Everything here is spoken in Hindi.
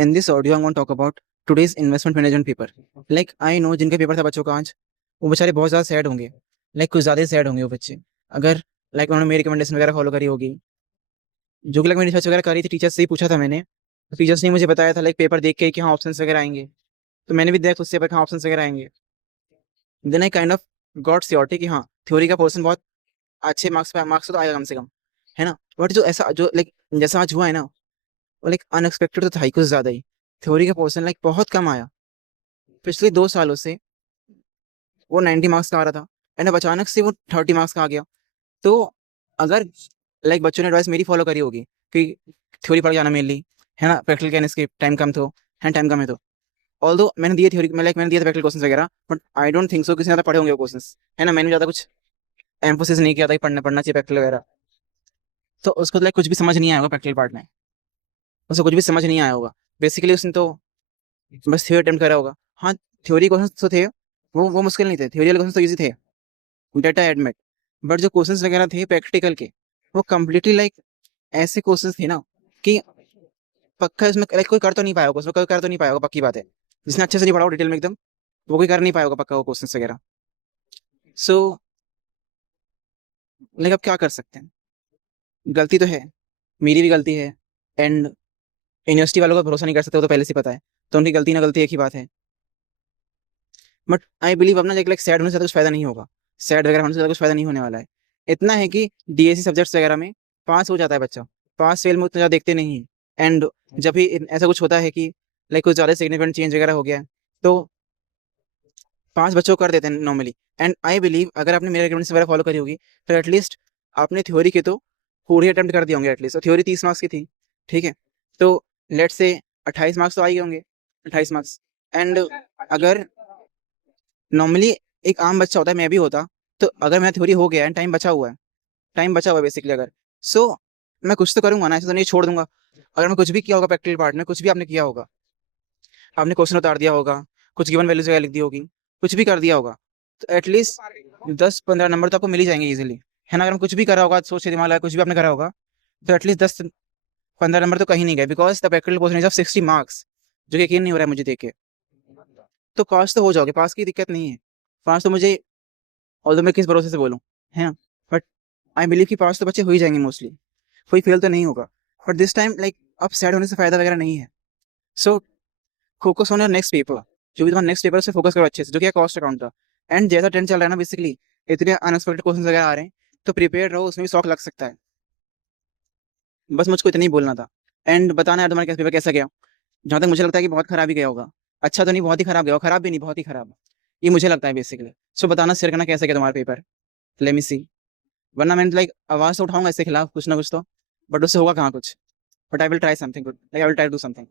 In this audio, I'm going to talk about today's investment management paper. Like I know जिनके पेपर था बच्चों का आज, वो बेचारे बहुत ज़्यादा सैड होंगे. लाइक कुछ ज़्यादा ही सैड होंगे वो बच्चे. अगर लाइक उन्होंने मेरी रिकमेंडेशन वगैरह फॉलो करी होगी, जो कि लाइक मैंने रिसर्च वगैरह करी थी, टीचर्स से ही पूछा था मैंने. टीचर्स ने मुझे बताया था लाइक पेपर देख के कि हाँ ऑप्शंस वगैरह आएंगे. तो मैंने भी देखा उससे पर हाँ ऑप्शंस वगैरह आएंगे. Then I kind of got surety कि हाँ थ्योरी का पोर्शन बहुत अच्छे मार्क्स तो आएगा कम से कम, है ना. बट जो ऐसा जो लाइक जैसा आज हुआ है ना, वो लाइक अनएक्सपेक्टेड तो था ही कुछ ज़्यादा ही. थ्योरी का पोर्शन लाइक बहुत कम आया. पिछले 2 सालों से वो 90 मार्क्स का आ रहा था एंड अब अचानक से वो 30 मार्क्स का आ गया. तो अगर लाइक बच्चों ने एडवाइस मेरी फॉलो करी होगी कि थ्योरी पढ़ जाना मेनली, है ना, प्रैक्टिकल कहने इसके टाइम कम तो है, टाइम कम है तो ऑल्दो मैंने दिए थ्योरी में, लाइक मैंने दिए थे प्रैक्टिकल क्वेश्चन वगैरह, but I don't think so किसी ज़्यादा पढ़े होंगे वो क्वेश्चन, है ना. मैंने ज़्यादा कुछ एम्फोसिस नहीं किया था कि पढ़ना चाहिए प्रैक्टिकल वगैरह. तो उसको लाइक कुछ भी समझ नहीं आया होगा प्रैक्टिकल पार्ट में, उसको कुछ भी समझ नहीं आया होगा. बेसिकली उसने तो बस थ्योरी अटेम्प्ट करा होगा. हाँ, थ्योरी क्वेश्चन तो थे, वो मुश्किल नहीं थे. थ्योरी वाले क्वेश्चन तो ईजी थे, डेटा एडमिट. बट जो क्वेश्चंस वगैरह थे प्रैक्टिकल के, वो कम्प्लीटली लाइक ऐसे क्वेश्चंस थे ना कि पक्का इसमें लाइक कोई कर तो नहीं पाया होगा, उसमें कोई कर तो नहीं पाया होगा, पक्की बात है. जिसने अच्छे से नहीं पढ़ा हो डिटेल में एकदम, वो कोई कर नहीं पाया होगा पक्का वो क्वेश्चंस वगैरह. सो लाइक अब क्या कर सकते हैं. गलती तो है, मेरी भी गलती है. एंड यूनिवर्सिटी वालों का भरोसा नहीं कर सकते, वो तो पहले से पता है. तो उनकी गलती ना गलती एक ही बात है. बट आई बिलीव अपना लाइक सैड होने से कुछ फायदा नहीं होगा. सैड वगैरह होने से कुछ फायदा नहीं होने वाला है. इतना है कि डीएससी सब्जेक्ट्स वगैरह में पास हो जाता है बच्चा. पास फेल में उतना ज़्यादा देखते नहीं हैं. एंड जब भी ऐसा कुछ होता है कि लाइक कुछ ज़्यादा सिग्निफिकेंट चेंज वगैरह हो गया है, तो पास बच्चों को कर देते हैं नॉर्मली. एंड आई बिलीव अगर आपने मेरे रिकमेंडेशन वगैरह फॉलो करी होगी, तो एटलीस्ट आपने थ्योरी के तो पूरे अटेम्प्ट कर दिए होंगे एटलीस्ट. तो थ्योरी 30 मार्क्स की थी, ठीक है. तो लेट्स से 28 मार्क्स तो आ ही होंगे, 28 मार्क्स. एंड अगर नॉर्मली एक आम बच्चा होता है, मैं भी होता, तो अगर मेरा थ्योरी हो गया है, टाइम बचा हुआ है बेसिकली, अगर सो मैं कुछ तो करूंगा ना, ऐसा तो नहीं छोड़ दूंगा. अगर मैं कुछ भी किया होगा प्रैक्टिकल पार्ट में, कुछ भी आपने किया होगा, आपने क्वेश्चन उतार दिया होगा, कुछ गिवन वैल्यूज वगैरह लिख दी होगी, कुछ भी कर दिया होगा, तो एटलीस्ट 10-15 नंबर तो आपको मिल ही जाएंगे इजीली, है ना. अगर कुछ भी करा होगा, सोच के दिमाग लगा कुछ भी आपने करा होगा, तो एटलीस्ट 10-15 नंबर तो कहीं नहीं गए, because the practical portion is of 60 marks, जो कि यकीन नहीं हो रहा है मुझे देख के. तो पास तो हो जाओगे, पास की दिक्कत नहीं है. पास तो मुझे, ऑल्दो मैं किस भरोसे से बोलूँ, है ना, बट आई बिलीव कि पास तो बच्चे हो ही जाएंगे मोस्टली, कोई फेल तो नहीं होगा. बट दिस टाइम लाइक अब सैड होने से फायदा वगैरह नहीं है. So focus on your next paper. जो भी तुम्हारा नेक्स्ट पेपर से फोकस करो अच्छे से, जो कि कॉस्ट अकाउंट था. एंड जैसा ट्रेंड चल रहा है ना बेसिकली, इतने अनएक्सपेक्टेड क्वेश्चन वगैरह आ रहे हैं, तो प्रिपेयर रहो, उसमें भी शौक लग सकता है. बस मुझको इतना ही बोलना था. एंड बताना है तुम्हारा पेपर कैसा गया. जहाँ तक मुझे लगता है कि बहुत खराब ही गया होगा. अच्छा तो नहीं, बहुत ही खराब गया होगा, खराब भी नहीं, बहुत ही खराब, ये मुझे लगता है बेसिकली. सो बताना, शेयर करना कैसा गया तुम्हारा पेपर. लेट मी सी. वरना मैं लाइक आवाज तो उठाऊंगा इसके खिलाफ कुछ ना कुछ तो, बट उससे होगा कहाँ कुछ. But I will try something good, like I will try to do something.